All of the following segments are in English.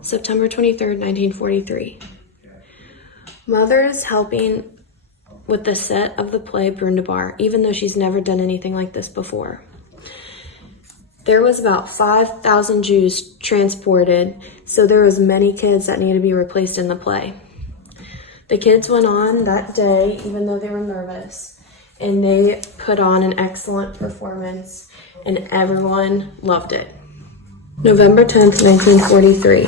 September 23rd, 1943. Mother is helping with the set of the play Brundabar, even though she's never done anything like this before. There was about 5,000 Jews transported, so there was many kids that needed to be replaced in the play. The kids went on that day, even though they were nervous, and they put on an excellent performance, and everyone loved it. November 10th, 1943.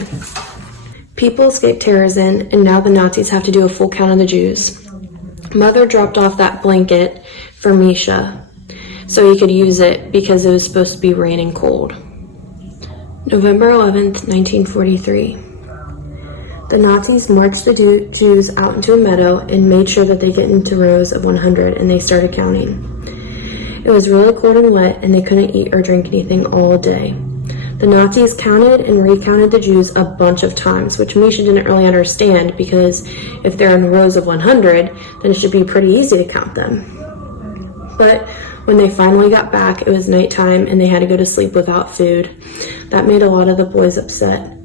People escaped terrorism, and now the Nazis have to do a full count of the Jews. Mother dropped off that blanket for Misha so he could use it because it was supposed to be raining cold. November 11th, 1943. The Nazis marched the Jews out into a meadow and made sure that they get into rows of 100, and they started counting. It was really cold and wet, and they couldn't eat or drink anything all day. The Nazis counted and recounted the Jews a bunch of times, which Misha didn't really understand, because if they're in rows of 100, then it should be pretty easy to count them. But when they finally got back, it was nighttime and they had to go to sleep without food. That made a lot of the boys upset.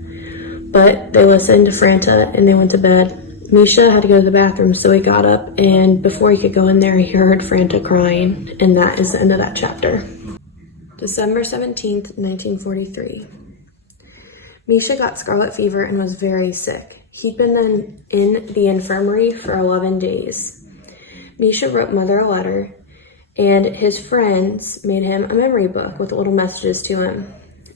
But they listened to Franta and they went to bed. Misha had to go to the bathroom, so he got up, and before he could go in there, he heard Franta crying, and that is the end of that chapter. December 17th, 1943. Misha got scarlet fever and was very sick. He'd been in the infirmary for 11 days. Misha wrote Mother a letter, and his friends made him a memory book with little messages to him.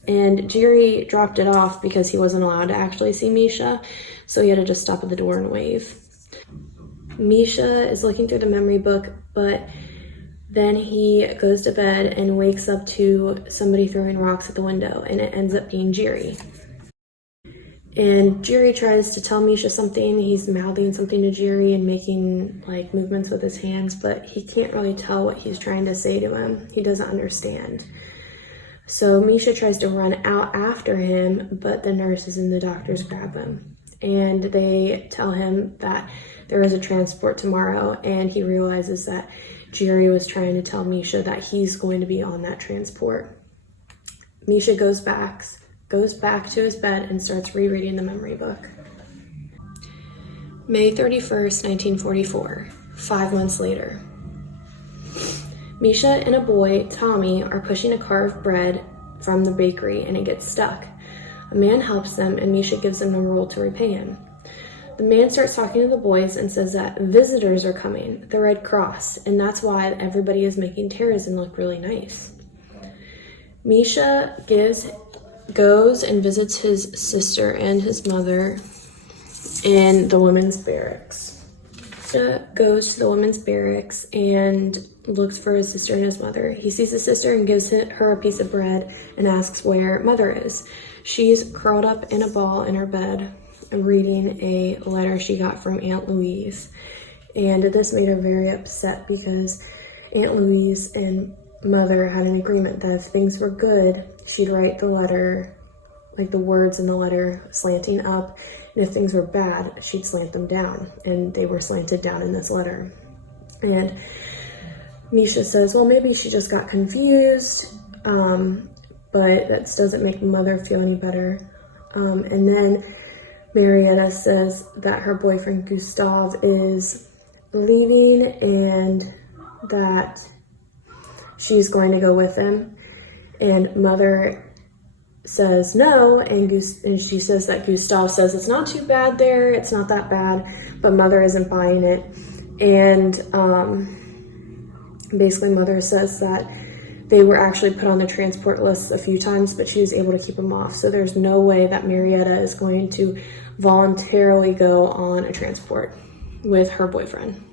And Jerry dropped it off because he wasn't allowed to actually see Misha, so he had to just stop at the door and wave. Misha is looking through the memory book, but then he goes to bed and wakes up to somebody throwing rocks at the window, and it ends up being Jerry. And Jerry tries to tell Misha something. He's mouthing something to Jerry and making like movements with his hands, but he can't really tell what he's trying to say to him. He doesn't understand. So Misha tries to run out after him, but the nurses and the doctors grab him. And they tell him that there is a transport tomorrow, and he realizes that Jerry was trying to tell Misha that he's going to be on that transport. Misha goes back to his bed and starts rereading the memory book. May 31st, 1944, 5 months later. Misha and a boy, Tommy, are pushing a car of bread from the bakery, and it gets stuck. A man helps them, and Misha gives them a roll to repay him. The man starts talking to the boys and says that visitors are coming, the Red Cross, and that's why everybody is making terrorism look really nice. Misha goes and visits his sister and his mother in the women's barracks. Misha goes to the women's barracks and looks for his sister and his mother. He sees his sister and gives her a piece of bread and asks where mother is. She's curled up in a ball in her bed, reading a letter she got from Aunt Louise. And this made her very upset because Aunt Louise and mother had an agreement that if things were good, she'd write the letter, like the words in the letter, slanting up, and if things were bad, she'd slant them down, and they were slanted down in this letter. And Misha says, well, maybe she just got confused, but that doesn't make mother feel any better. And then Marietta says that her boyfriend Gustav is leaving and that she's going to go with him. And mother says no, and she says that Gustav says it's not too bad there, it's not that bad, but mother isn't buying it. And basically mother says that they were actually put on the transport list a few times, but she was able to keep them off. So there's no way that Marietta is going to voluntarily go on a transport with her boyfriend.